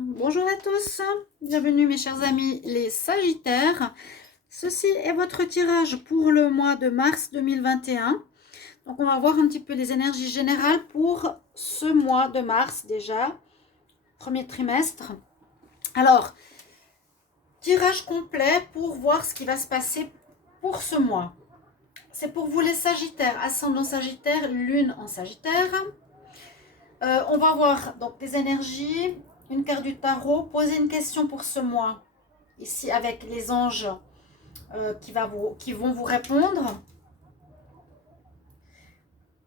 Bonjour à tous, bienvenue mes chers amis les Sagittaires. Ceci est votre tirage pour le mois de mars 2021. Donc on va voir un petit peu les énergies générales pour ce mois de mars déjà, premier trimestre. Alors, tirage complet pour voir ce qui va se passer pour ce mois. C'est pour vous les Sagittaires, ascendant Sagittaire, lune en Sagittaire. On va voir donc des énergies, une carte du tarot, poser une question pour ce mois, ici avec les anges qui vont vous répondre,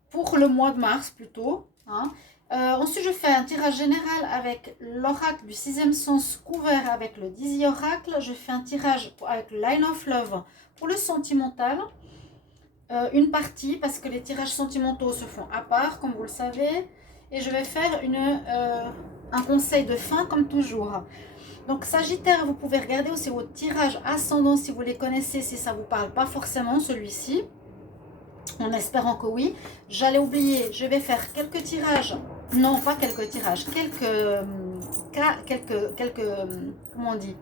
pour le mois de mars plutôt. Hein. Ensuite, je fais un tirage général avec l'oracle du sixième sens couvert avec le Dizzy Oracle. Je fais un tirage avec le Line of Love pour le sentimental. Une partie, parce que les tirages sentimentaux se font à part, comme vous le savez. Et je vais faire un conseil de fin, comme toujours. Donc, Sagittaire, vous pouvez regarder aussi vos tirages ascendants si vous les connaissez, si ça ne vous parle pas forcément, celui-ci. En espérant que oui. J'allais oublier, je vais faire quelques tirages. Non, pas quelques tirages, comment on dit,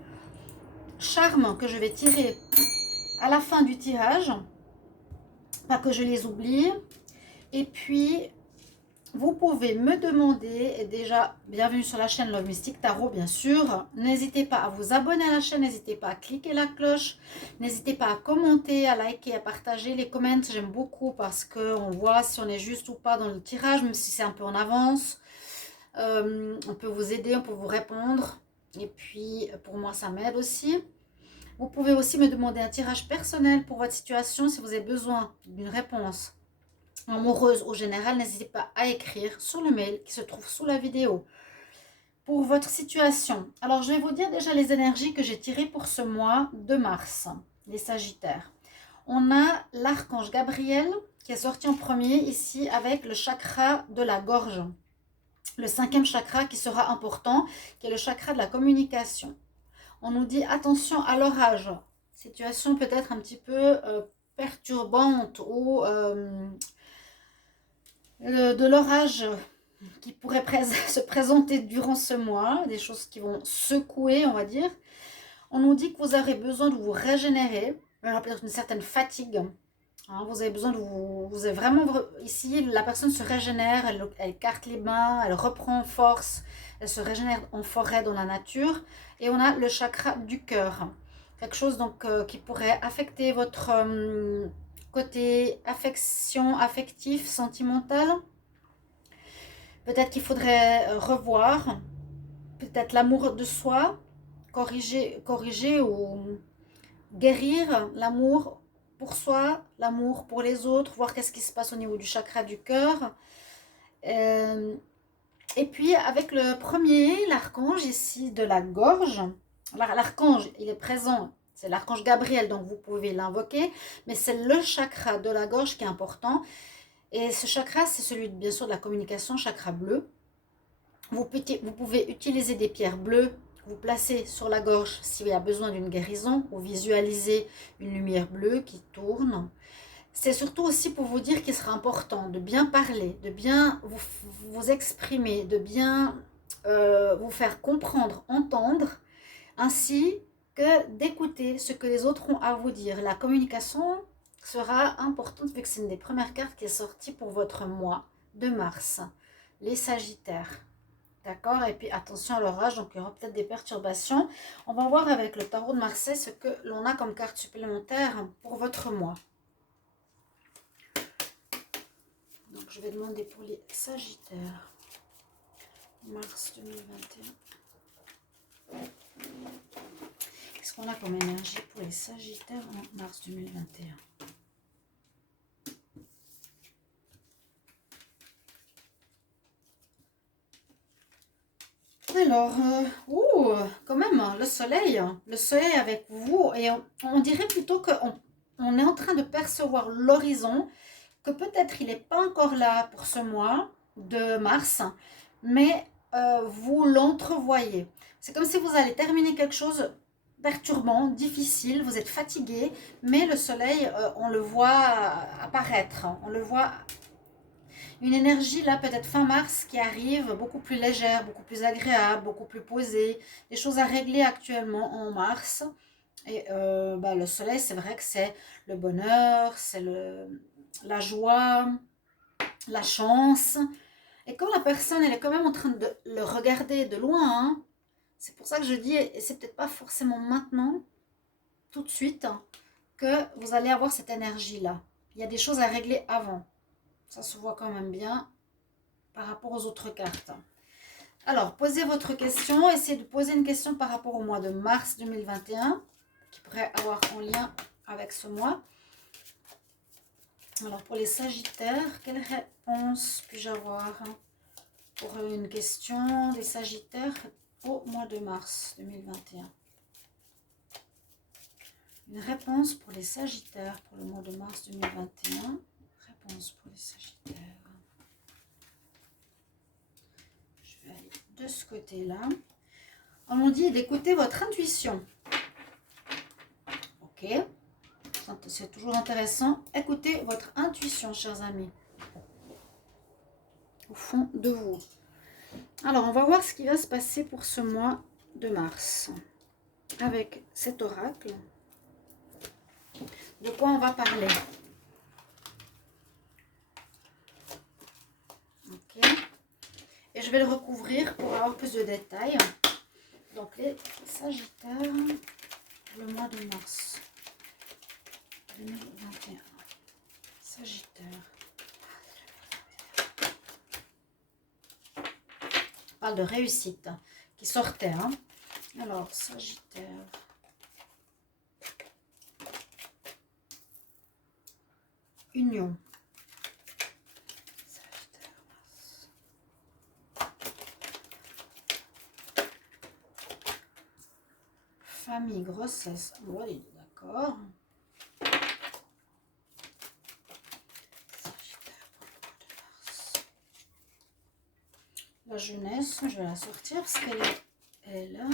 charmes que je vais tirer à la fin du tirage. Pas que je les oublie. Et puis, vous pouvez me demander, et déjà, bienvenue sur la chaîne Love Mystic Tarot, bien sûr. N'hésitez pas à vous abonner à la chaîne, n'hésitez pas à cliquer la cloche, n'hésitez pas à commenter, à liker, à partager. Les comments, j'aime beaucoup parce qu'on voit si on est juste ou pas dans le tirage, même si c'est un peu en avance. On peut vous aider, on peut vous répondre. Et puis, pour moi, ça m'aide aussi. Vous pouvez aussi me demander un tirage personnel pour votre situation si vous avez besoin d'une réponse amoureuse au général, n'hésitez pas à écrire sur le mail qui se trouve sous la vidéo. Pour votre situation, alors je vais vous dire déjà les énergies que j'ai tirées pour ce mois de mars, les Sagittaires. On a l'archange Gabriel qui est sorti en premier ici avec le chakra de la gorge. Le cinquième chakra qui sera important, qui est le chakra de la communication. On nous dit attention à l'orage. Situation peut-être un petit peu perturbante ou de l'orage qui pourrait se présenter durant ce mois, des choses qui vont secouer, on va dire. On nous dit que vous aurez besoin de vous régénérer, il y aura peut-être une certaine fatigue. Hein, vous avez besoin de vous avez vraiment, ici, la personne se régénère, elle écarte les mains, elle reprend force, elle se régénère en forêt, dans la nature. Et on a le chakra du cœur. Quelque chose donc qui pourrait affecter votre côté affection, affectif, sentimental. Peut-être qu'il faudrait revoir, peut-être l'amour de soi, corriger ou guérir l'amour pour soi, l'amour pour les autres, voir qu'est-ce qui se passe au niveau du chakra du cœur. Et puis avec le premier, l'archange ici de la gorge, l'archange il est présent, c'est l'archange Gabriel, donc vous pouvez l'invoquer, mais c'est le chakra de la gorge qui est important. Et ce chakra, c'est celui bien sûr de la communication, chakra bleu. Vous pouvez utiliser des pierres bleues, vous placer sur la gorge s'il y a besoin d'une guérison, ou visualiser une lumière bleue qui tourne. C'est surtout aussi pour vous dire qu'il sera important de bien parler, de bien vous exprimer, de bien vous faire comprendre, entendre, ainsi que d'écouter ce que les autres ont à vous dire. La communication sera importante vu que c'est une des premières cartes qui est sortie pour votre mois de mars, les Sagittaires. D'accord. Et puis attention à l'orage, donc il y aura peut-être des perturbations. On va voir avec le tarot de Marseille ce que l'on a comme carte supplémentaire pour votre mois. Donc je vais demander pour les Sagittaires, mars 2021. Qu'est-ce qu'on a comme énergie pour les Sagittaires en mars 2021? Alors, quand même, le soleil avec vous, et on dirait plutôt qu'on est en train de percevoir l'horizon, que peut-être il n'est pas encore là pour ce mois de mars, mais vous l'entrevoyez. C'est comme si vous allez terminer quelque chose perturbant, difficile, vous êtes fatigué, mais le soleil, on le voit apparaître, on le voit. Une énergie là, peut-être fin mars, qui arrive beaucoup plus légère, beaucoup plus agréable, beaucoup plus posée. Des choses à régler actuellement en mars. Et le soleil, c'est vrai que c'est le bonheur, c'est la joie, la chance. Et quand la personne, elle est quand même en train de le regarder de loin, hein, c'est pour ça que je dis, et c'est peut-être pas forcément maintenant, tout de suite, hein, que vous allez avoir cette énergie-là. Il y a des choses à régler avant. Ça se voit quand même bien par rapport aux autres cartes. Alors, posez votre question. Essayez de poser une question par rapport au mois de mars 2021, qui pourrait avoir en lien avec ce mois. Alors, pour les Sagittaires, quelle réponse puis-je avoir pour une question des Sagittaires au mois de mars 2021? Une réponse pour les Sagittaires pour le mois de mars 2021. Réponse pour les Sagittaires. Je vais aller de ce côté-là. On nous dit d'écouter votre intuition. Ok. C'est toujours intéressant. Écoutez votre intuition, chers amis. Au fond de vous. Alors, on va voir ce qui va se passer pour ce mois de mars. Avec cet oracle. De quoi on va parler? Ok. Et je vais le recouvrir pour avoir plus de détails. Donc, les Sagittaires, le mois de mars 2021. Sagittaire. On parle de réussite qui sortait. Hein. Alors, Sagittaire. Union. Sagittaire, famille, grossesse. Oui, d'accord. La jeunesse, je vais la sortir parce qu'elle est là.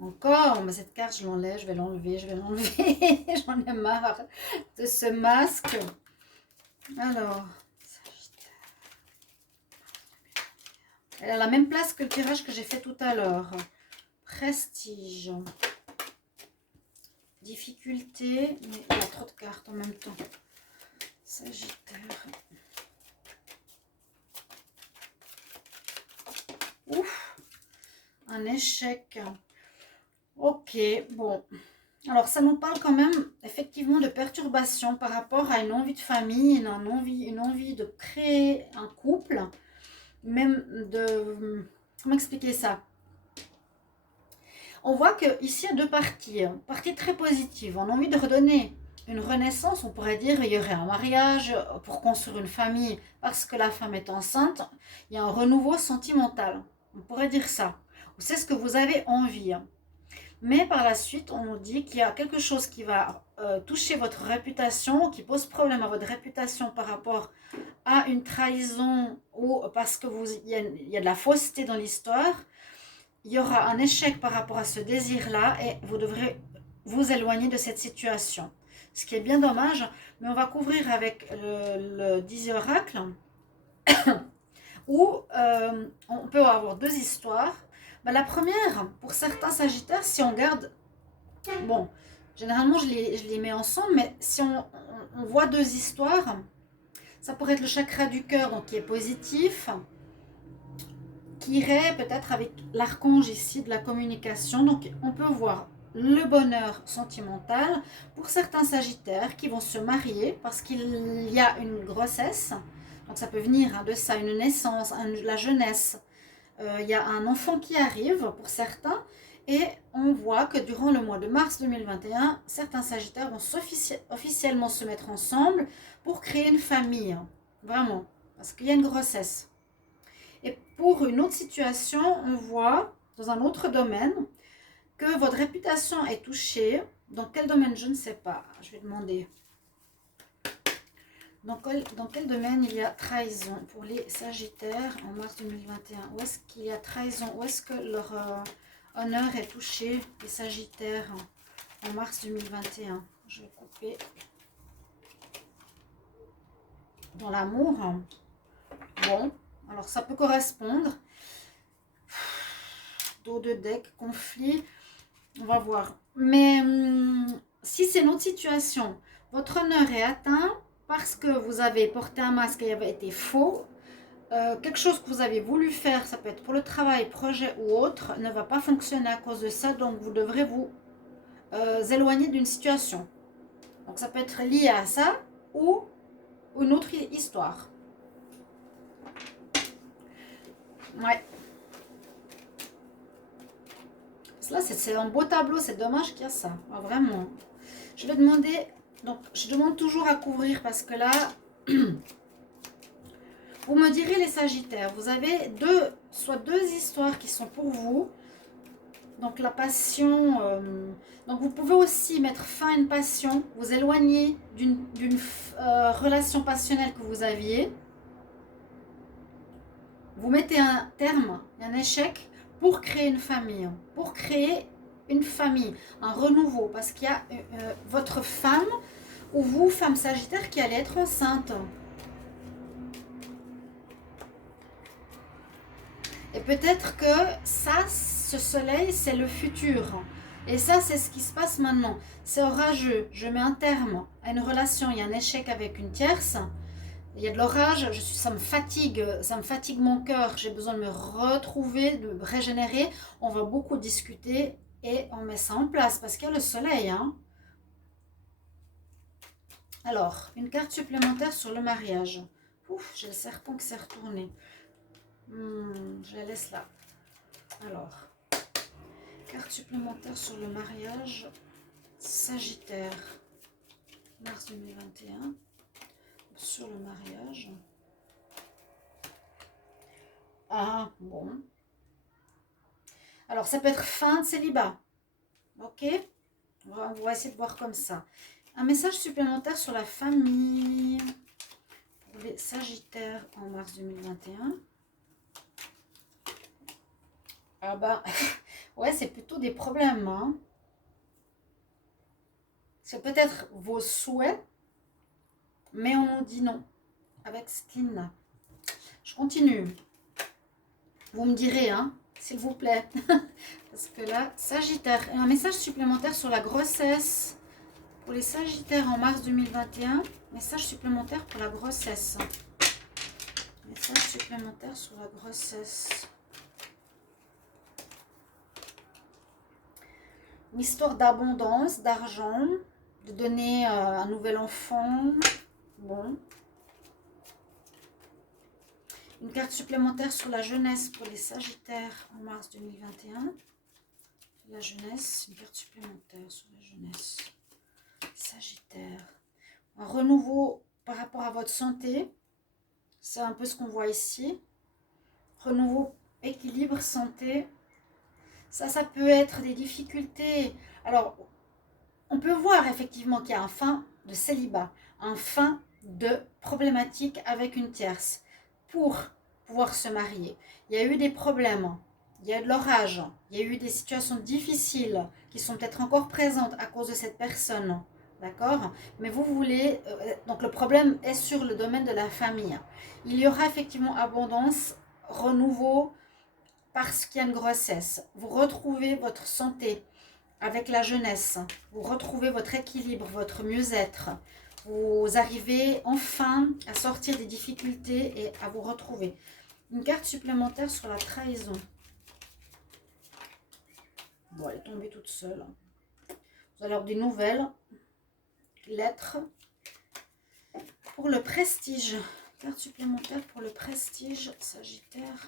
Encore, mais cette carte, je l'enlève, je vais l'enlever, J'en ai marre de ce masque. Alors, elle a la même place que le tirage que j'ai fait tout à l'heure. Prestige. Difficulté, mais il y a trop de cartes en même temps. Sagittaire. Ouf, un échec. Ok, bon. Alors, ça nous parle quand même effectivement de perturbation par rapport à une envie de famille, une envie de créer un couple, même de... Comment expliquer ça? On voit qu'ici, il y a deux parties. Une partie très positive. On a envie de redonner une renaissance. On pourrait dire qu'il y aurait un mariage pour construire une famille parce que la femme est enceinte. Il y a un renouveau sentimental. On pourrait dire ça. C'est ce que vous avez envie. Mais par la suite, on nous dit qu'il y a quelque chose qui va toucher votre réputation, qui pose problème à votre réputation par rapport à une trahison ou parce que il y a de la fausseté dans l'histoire. Il y aura un échec par rapport à ce désir-là et vous devrez vous éloigner de cette situation. Ce qui est bien dommage, mais on va couvrir avec le 10 oracle où on peut avoir deux histoires. La première, pour certains Sagittaires, si on garde... Bon, généralement, je les mets ensemble, mais si on voit deux histoires, ça pourrait être le chakra du cœur, donc qui est positif, qui irait peut-être avec l'archange ici de la communication. Donc, on peut voir le bonheur sentimental pour certains Sagittaires qui vont se marier parce qu'il y a une grossesse. Donc, ça peut venir de ça, une naissance, la jeunesse. Il y a un enfant qui arrive pour certains. Et on voit que durant le mois de mars 2021, certains Sagittaires vont officiellement se mettre ensemble pour créer une famille. Vraiment, parce qu'il y a une grossesse. Et pour une autre situation, on voit, dans un autre domaine, que votre réputation est touchée. Dans quel domaine, je ne sais pas. Je vais demander. Dans quel domaine il y a trahison pour les Sagittaires en mars 2021? Où est-ce qu'il y a trahison? Où est-ce que leur honneur est touché, les Sagittaires, en mars 2021. Je vais couper. Dans l'amour, bon, alors ça peut correspondre. Dos de deck, conflit, on va voir. Mais si c'est notre situation, votre honneur est atteint parce que vous avez porté un masque et il avait été faux. Quelque chose que vous avez voulu faire, ça peut être pour le travail, projet ou autre, ne va pas fonctionner à cause de ça. Donc vous devrez vous éloigner d'une situation. Donc ça peut être lié à ça ou une autre histoire. Ouais. Là, c'est un beau tableau, c'est dommage qu'il y a ça. Ah, vraiment. Je vais demander, donc je demande toujours à couvrir parce que là, vous me direz les Sagittaires, vous avez soit deux histoires qui sont pour vous. Donc la passion, donc vous pouvez aussi mettre fin à une passion, vous éloigner d'une relation passionnelle que vous aviez. Vous mettez un terme, un échec pour créer une famille, un renouveau, parce qu'il y a votre femme ou vous, femme Sagittaire, qui allait être enceinte. Et peut-être que ça, ce soleil, c'est le futur. Et ça, c'est ce qui se passe maintenant. C'est orageux. Je mets un terme à une relation. Il y a un échec avec une tierce. Il y a de l'orage. Ça me fatigue mon cœur. J'ai besoin de me retrouver, de me régénérer. On va beaucoup discuter et on met ça en place parce qu'il y a le soleil. Hein. Alors, une carte supplémentaire sur le mariage. Ouf, j'ai le serpent qui s'est retourné. Je la laisse là. Alors, carte supplémentaire sur le mariage. Sagittaire, mars 2021. Sur le mariage. Ah, bon. Alors, ça peut être fin de célibat. Ok? On va essayer de voir comme ça. Un message supplémentaire sur la famille. Pour les Sagittaires en mars 2021. Ah bah, ouais, c'est plutôt des problèmes. Hein. C'est peut-être vos souhaits, mais on nous dit non. Avec Skin. Je continue. Vous me direz, hein, s'il vous plaît. Parce que là, Sagittaire. Un message supplémentaire sur la grossesse. Pour les Sagittaires en mars 2021. Message supplémentaire pour la grossesse. Message supplémentaire sur la grossesse. Une histoire d'abondance, d'argent, de donner un nouvel enfant. Bon. Une carte supplémentaire sur la jeunesse pour les Sagittaires en mars 2021. La jeunesse, une carte supplémentaire sur la jeunesse. Sagittaire. Un renouveau par rapport à votre santé. C'est un peu ce qu'on voit ici. Renouveau, équilibre, santé. Ça peut être des difficultés. Alors, on peut voir effectivement qu'il y a un fin de célibat, un fin de problématique avec une tierce pour pouvoir se marier. Il y a eu des problèmes, il y a eu de l'orage, il y a eu des situations difficiles qui sont peut-être encore présentes à cause de cette personne. D'accord? Mais vous voulez... donc le problème est sur le domaine de la famille. Il y aura effectivement abondance, renouveau, parce qu'il y a une grossesse. Vous retrouvez votre santé avec la jeunesse. Vous retrouvez votre équilibre, votre mieux-être. Vous arrivez enfin à sortir des difficultés et à vous retrouver. Une carte supplémentaire sur la trahison. Bon, elle est tombée toute seule. Vous allez avoir des nouvelles. Lettres. Pour le prestige. Carte supplémentaire pour le prestige. Sagittaire.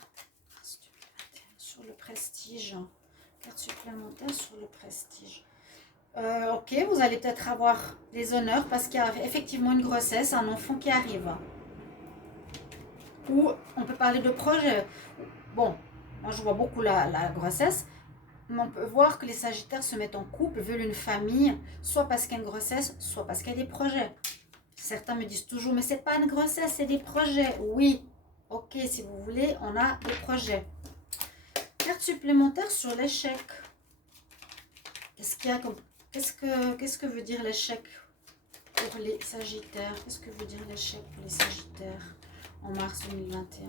Sur le prestige. Carte supplémentaire sur le prestige. Ok, vous allez peut-être avoir des honneurs parce qu'il y a effectivement une grossesse, un enfant qui arrive. Ou on peut parler de projet. Bon, moi je vois beaucoup la grossesse, mais on peut voir que les Sagittaires se mettent en couple, veulent une famille, soit parce qu'il y a une grossesse, soit parce qu'il y a des projets. Certains me disent toujours, mais c'est pas une grossesse, c'est des projets. Oui, ok, si vous voulez, on a des projets. Carte supplémentaire sur l'échec. Qu'est-ce qu'il y a comme... Qu'est-ce que veut dire l'échec pour les Sagittaires? Qu'est-ce que veut dire l'échec pour les Sagittaires en mars 2021?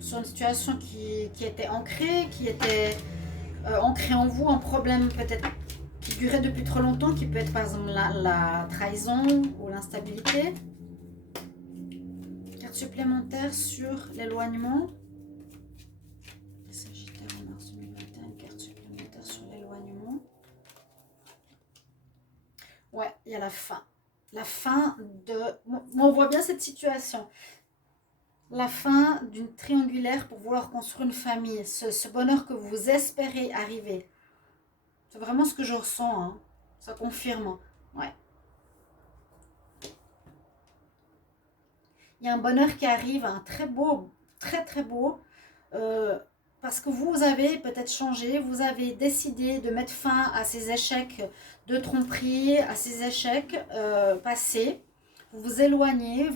Sur une situation qui était ancrée, qui était ancrée en vous, un problème peut-être qui durait depuis trop longtemps, qui peut être par exemple la trahison ou l'instabilité. Carte supplémentaire sur l'éloignement. Les Sagittaires en mars 2021, carte supplémentaire sur l'éloignement. Ouais, il y a la fin. La fin de... On voit bien cette situation. La fin d'une triangulaire pour vouloir construire une famille. Ce bonheur que vous espérez arriver. C'est vraiment ce que je ressens. Hein. Ça confirme. Ouais. Il y a un bonheur qui arrive, un très beau, très beau. Parce que vous avez peut-être changé, vous avez décidé de mettre fin à ces échecs de tromperie, à ces échecs passés. Vous vous éloignez,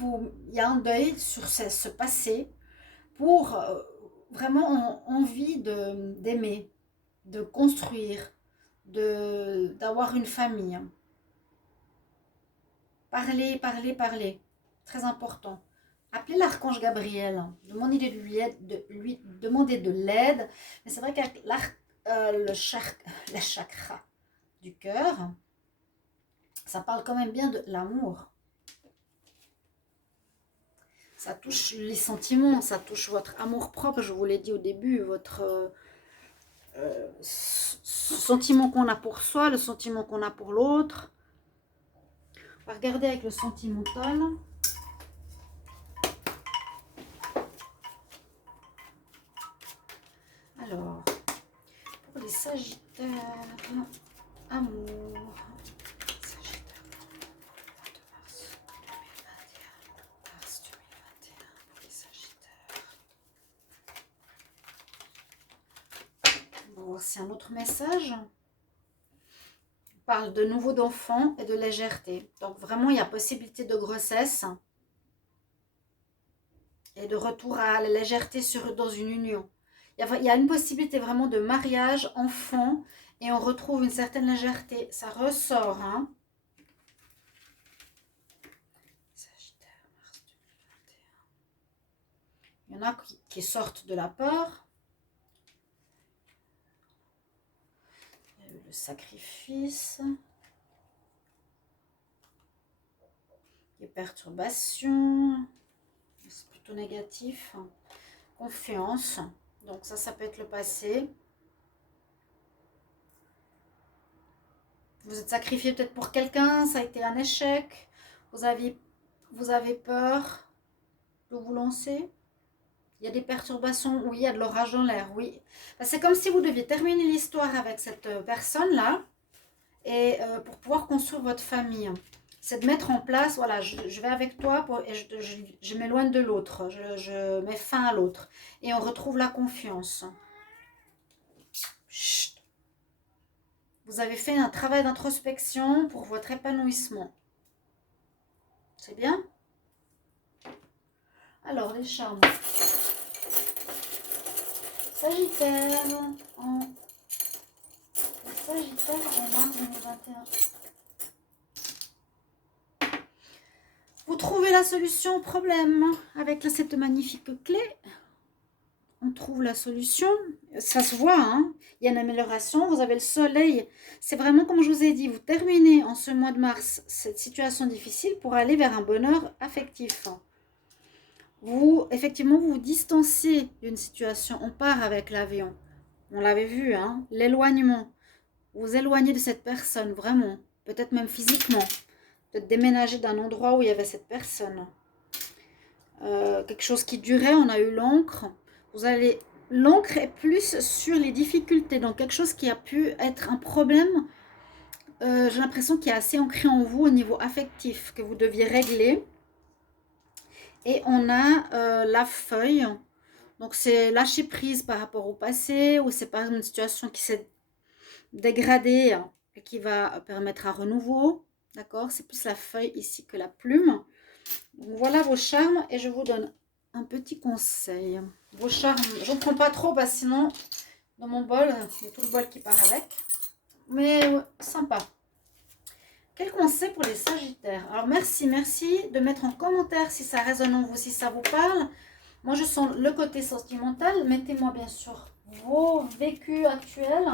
il y a un deuil sur ce passé pour vraiment envie d'aimer, de construire, d'avoir une famille. Parler. Très important. Appelez l'archange Gabriel, demandez de l'aide. Mais c'est vrai qu'avec le chakra du cœur, ça parle quand même bien de l'amour. Ça touche les sentiments, ça touche votre amour propre, je vous l'ai dit au début, votre sentiment qu'on a pour soi, le sentiment qu'on a pour l'autre. On va regarder avec le sentimental. Alors, pour les Sagittaires, amour, Sagittaire, mars 2021, pour les Sagittaires. On va voir si un autre message. On parle de nouveau d'enfants et de légèreté. Donc vraiment, il y a possibilité de grossesse et de retour à la légèreté dans une union. Il y a une possibilité vraiment de mariage, enfant, et on retrouve une certaine légèreté. Ça ressort, hein. Sagittaire, mars 2021. Il y en a qui sortent de la peur. Il y a eu le sacrifice. Les perturbations. C'est plutôt négatif. Confiance. Donc ça peut être le passé. Vous êtes sacrifié peut-être pour quelqu'un, ça a été un échec. Vous avez peur de vous lancer. Il y a des perturbations, oui, il y a de l'orage dans l'air, oui. C'est comme si vous deviez terminer l'histoire avec cette personne-là et pour pouvoir construire votre famille. C'est de mettre en place, voilà, je vais avec toi et je m'éloigne de l'autre, je mets fin à l'autre. Et on retrouve la confiance. Chut. Vous avez fait un travail d'introspection pour votre épanouissement. C'est bien? Alors, les charmes. Sagittaire en mars 2021. Vous trouvez la solution au problème avec cette magnifique clé. On trouve la solution. Ça se voit, hein. Il y a une amélioration. Vous avez le soleil. C'est vraiment comme je vous ai dit, vous terminez en ce mois de mars cette situation difficile pour aller vers un bonheur affectif. Effectivement, vous vous distancez d'une situation. On part avec l'avion. On l'avait vu, hein. L'éloignement. Vous vous éloignez de cette personne, vraiment. Peut-être même physiquement. Peut-être déménager d'un endroit où il y avait cette personne. Quelque chose qui durait, on a eu l'encre. L'encre est plus sur les difficultés, donc quelque chose qui a pu être un problème, j'ai l'impression qu'il est assez ancré en vous au niveau affectif, que vous deviez régler. Et on a la feuille, donc c'est lâcher prise par rapport au passé, ou c'est par exemple une situation qui s'est dégradée et qui va permettre un renouveau, d'accord? C'est plus la feuille ici que la plume. Donc voilà vos charmes et je vous donne un petit conseil. Vos charmes, j'en prends pas trop parce que sinon, dans mon bol, il y a tout le bol qui part avec. Mais ouais, sympa. Quel conseil pour les Sagittaires? Alors merci de mettre en commentaire si ça résonne en vous, si ça vous parle. Moi, je sens le côté sentimental. Mettez-moi bien sûr vos vécus actuels.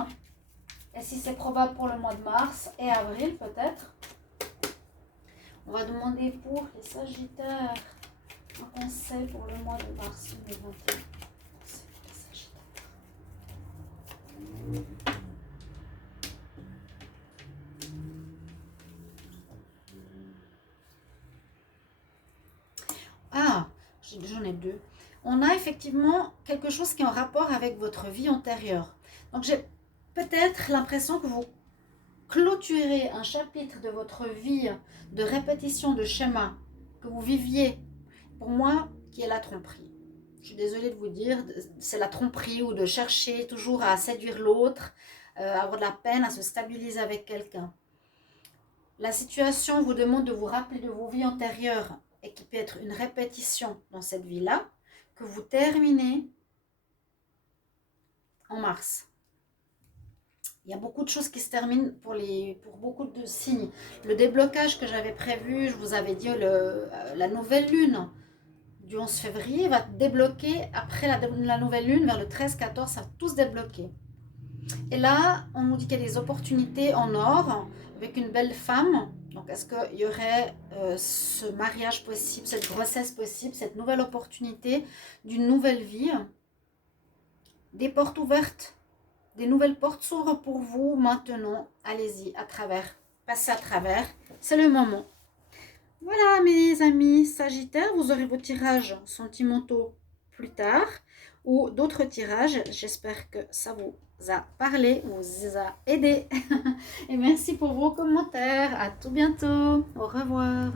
Et si c'est probable pour le mois de mars et avril peut-être. On va demander pour les Sagittaires un conseil pour le mois de mars 2021. Conseil pour les Sagittaires. Ah, j'en ai deux. On a effectivement quelque chose qui est en rapport avec votre vie antérieure. Donc j'ai peut-être l'impression que vous clôturez un chapitre de votre vie de répétition de schémas que vous viviez, pour moi, qui est la tromperie. Je suis désolée de vous dire, c'est la tromperie ou de chercher toujours à séduire l'autre, avoir de la peine à se stabiliser avec quelqu'un. La situation vous demande de vous rappeler de vos vies antérieures et qui peut être une répétition dans cette vie-là, que vous terminez en mars. Il y a beaucoup de choses qui se terminent pour beaucoup de signes. Le déblocage que j'avais prévu, je vous avais dit, la nouvelle lune du 11 février va débloquer après la nouvelle lune, vers le 13-14, ça va tous débloquer. Et là, on nous dit qu'il y a des opportunités en or avec une belle femme. Donc, est-ce qu'il y aurait ce mariage possible, cette grossesse possible, cette nouvelle opportunité d'une nouvelle vie? Des portes ouvertes, des nouvelles portes s'ouvrent pour vous maintenant. Allez-y, à travers, passez à travers, c'est le moment. Voilà mes amis Sagittaires, vous aurez vos tirages sentimentaux plus tard ou d'autres tirages. J'espère que ça vous a parlé, vous a aidé. Et merci pour vos commentaires. À tout bientôt. Au revoir.